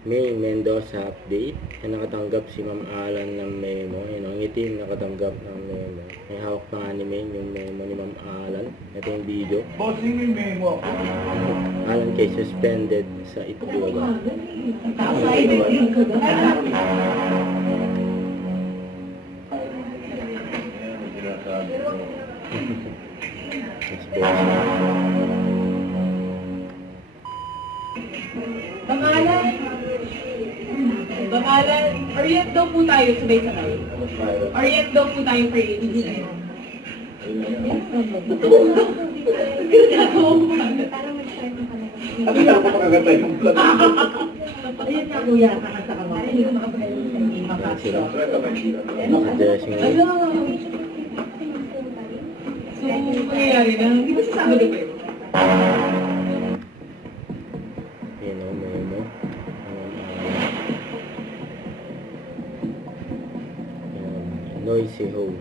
May Mendoza update. Ay nakatanggap si Ma'am Alan ng memo. Ayun, ang itim nakatanggap ng memo. May hawak pang anime yung memo ni Ma'am Alan. Ito yung video. Bossing may memo. Alan kay suspended sa Itbulaga. Mas boss. Pangalan, orient daw po tayo sabay-sabay. Orient daw po tayo for agency. Ano na ako makagantay yung vlog? Orient na kuya, kakasa ka mo. Hindi ko makapagaling sa hindi makasya. Dressing room. So, pangyayari na, hindi ba sasama doon kayo? Yun o, memo. Noisy host.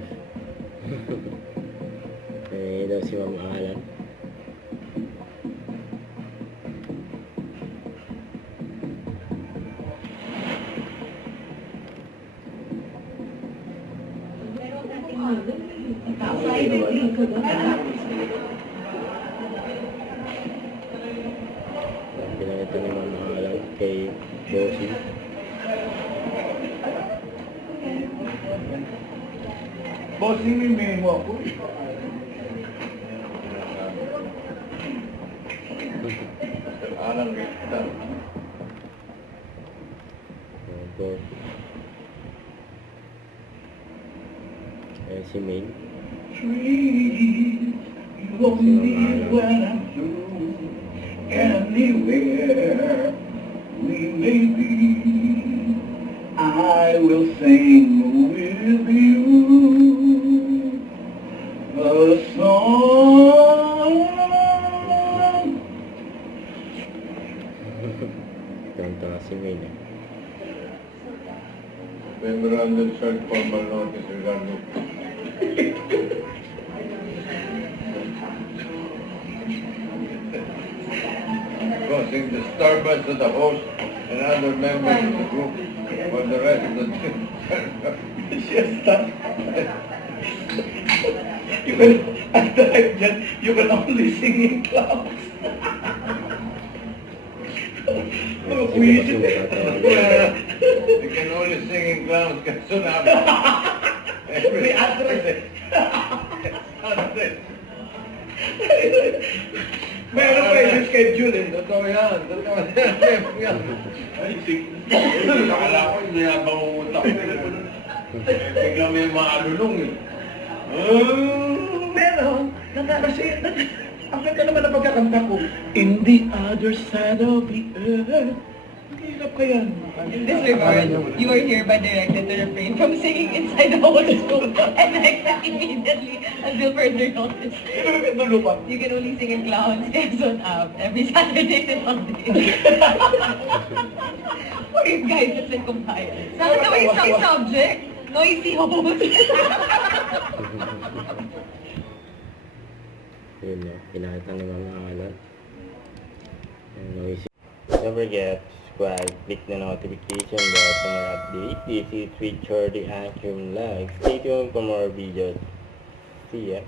Ayan daw si Ma'am Alan. Pinakita ni Ma'am Alan kay Bossy. Bossing may memo ako. Alang kita. Bossy. Ayan si May. You only when I'm through, anywhere we may be, I will sing with you a song. Kanta si May na. Memorandum short formal notice regarding causing disturbance to the host and other members of the group for the rest of the Siesta. You can, at the time dyan, you can only sing in clouds. Mga buwisit. You can only sing in clowns tsunami. May address eh. Address. Meron kayo yung schedule eh. Totoo yan. Totoo yan. Ay, sing. Akala ko hindi habang umutak. Bigla may maalulong eh. Meron. Kasi, ang ganda naman ang pagkakanta ko. In the other side of the earth. Hirap ka yan. In this regard, you are hereby directed to refrain from singing inside the whole school and exit immediately until further notice. Dulo pa. You can only sing in Clowns, Quezon Ave, every Saturday and Sunday. For your guidance and compliance. Sabi naman yung isang subject, noisy host. Yun na, pinakita ni Ma'am Alan. And noisy. Don't forget, subscribe, click the notification bell for more update. This is Richard the Ancrum Live. Stay tuned for more videos. See ya.